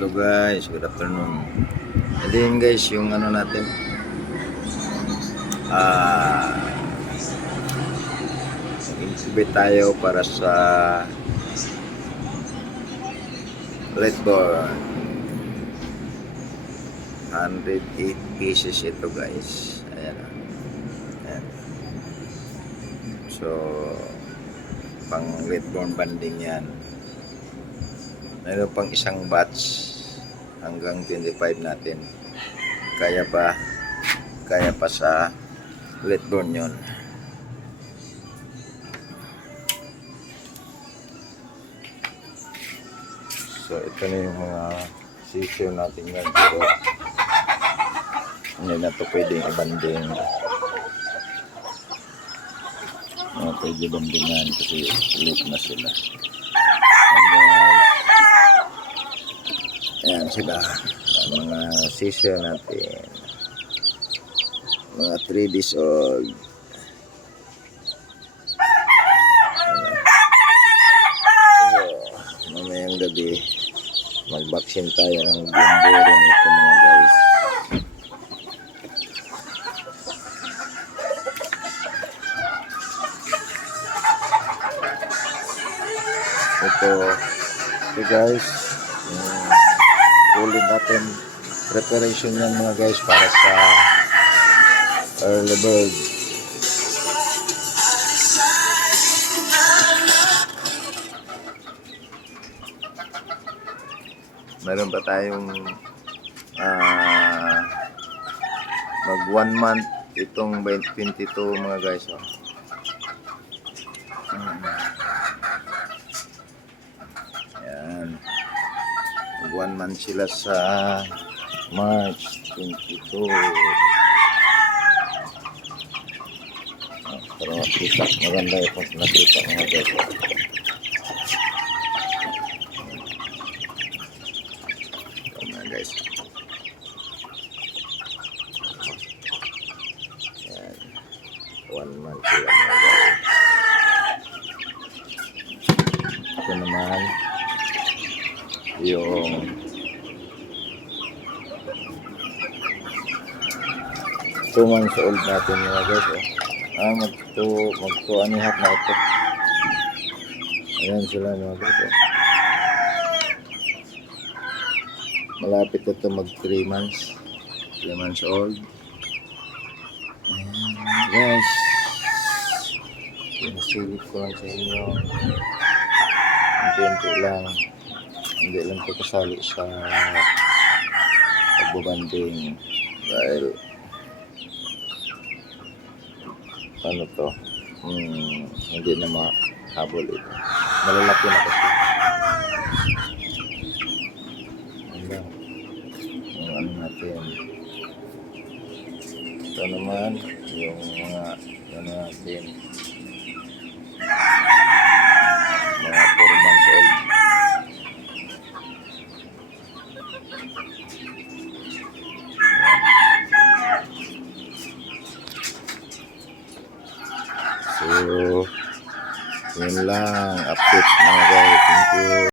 Hello guys, good afternoon. And then guys, yung ano natin, nag-incubate tayo para sa Redborn. 108 pieces ito guys. Ayan. Ayan. So, pang Redborn banding yan. Mayroon pang isang batch hanggang 25 natin. Kaya pa sa Redborn yun. So ito na yung mga sisyo natin yan. So, hindi na ito pwedeng ibanding. Hindi pwede bandingan kasi late na sila. Ayan sila. Ang mga sisyo natin. Mga 3 days old. Mamayang gabi mag-vaccine tayo ng bumburo nito mga guys. Ito guys, ulit natin preparation yan mga guys para sa early bird. Meron pa tayong mag 1 month itong 22 mga guys. Oh. Ayan. Mag 1 month sila sa March 22. Pero nakita, maganda yung nakita mga guys. Guys. Ayan. 1 month sila mga guys. Ito naman yung two months old natin mga guys. Magto anihat na ito. Ayan sila mga guys. Malapit na ito mag 3 months. 3 months old. Ayan guys. Pinasilip ko lang sa inyo. Unti-unti lang. Hindi lang ito kasali sa pagbubanding. Dahil ano to? Hindi na mahabol ito. Malalaki na kasi. Yung ano natin, ito naman yung mga ano natin, mga 4 months old. So yun lang update mga guys. Thank you.